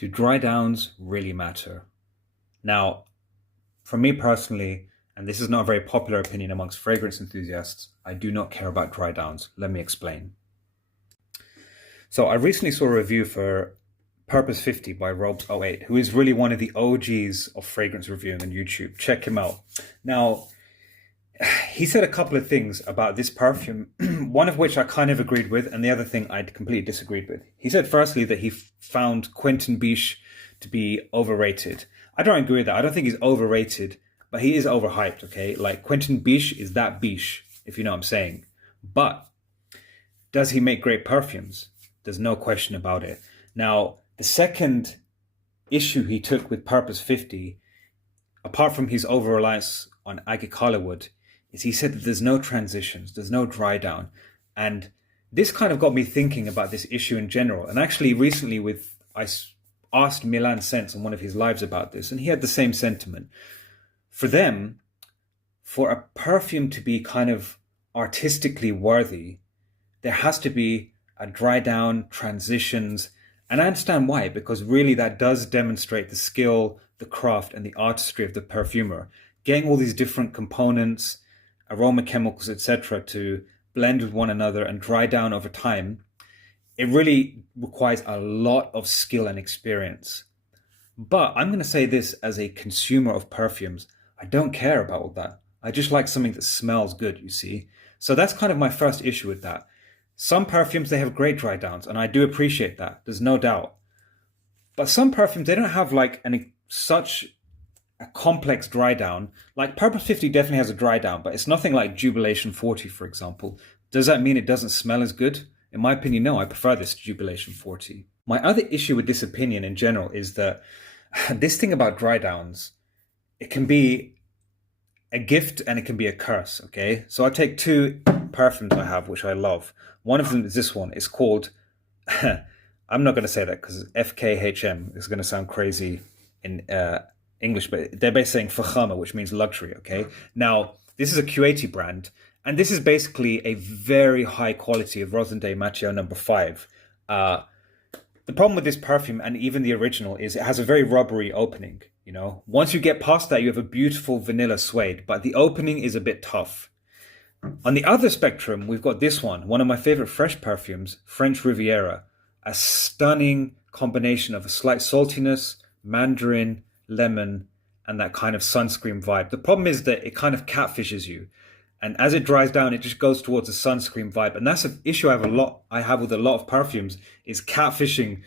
Do dry downs really matter? Now, for me personally, and this is not a very popular opinion amongst fragrance enthusiasts, I do not care about dry downs. Let me explain. So I recently saw a review for Purpose 50 by Robes08, who is really one of the OGs of fragrance reviewing on YouTube. Check him out. Now, he said a couple of things about this perfume, one of which I kind of agreed with, and the other thing I completely disagreed with. He said, firstly, that he found Quentin Biche to be overrated. I don't agree with that. I don't think he's overrated, but he is overhyped, okay? Like, Quentin Biche is that Biche, if you know what I'm saying. But does he make great perfumes? There's no question about it. Now, the second issue he took with Purpose 50, apart from his over-reliance on agate Hollywood, is he said that there's no transitions, there's no dry down. And this kind of got me thinking about this issue in general. And actually recently I asked Milan Sense on one of his lives about this, and he had the same sentiment. For them, for a perfume to be kind of artistically worthy, there has to be a dry down, transitions. And I understand why, because really that does demonstrate the skill, the craft, and the artistry of the perfumer. Getting all these different components, aroma chemicals, etc., to blend with one another and dry down over time, it really requires a lot of skill and experience. But I'm going to say this as a consumer of perfumes, I don't care about all that. I just like something that smells good, you see. So that's kind of my first issue with that. Some perfumes, they have great dry downs, and I do appreciate that. There's no doubt. But some perfumes, they don't have like such a complex dry down. Like Purpose 50 definitely has a dry down, but it's nothing like Jubilation 40, for example. Does that mean it doesn't smell as good? In my opinion, no, I prefer this to Jubilation 40. My other issue with this opinion in general is that this thing about dry downs, it can be a gift and it can be a curse, okay? So I take two perfumes I have, which I love. One of them is this one. It's called, I'm not going to say that because FKHM is going to sound crazy in English, but they're basically saying Fachama, which means luxury, okay? Now, this is a Kuwaiti brand, and this is basically a very high quality of Rosendale Macchio number 5. The problem with this perfume, and even the original, is it has a very rubbery opening, you know? Once you get past that, you have a beautiful vanilla suede, but the opening is a bit tough. On the other spectrum, we've got this one of my favorite fresh perfumes, French Riviera, a stunning combination of a slight saltiness, mandarin, lemon, and that kind of sunscreen vibe. The problem is that it kind of catfishes you. And as it dries down, it just goes towards a sunscreen vibe. And that's an issue I have with a lot of perfumes, is catfishing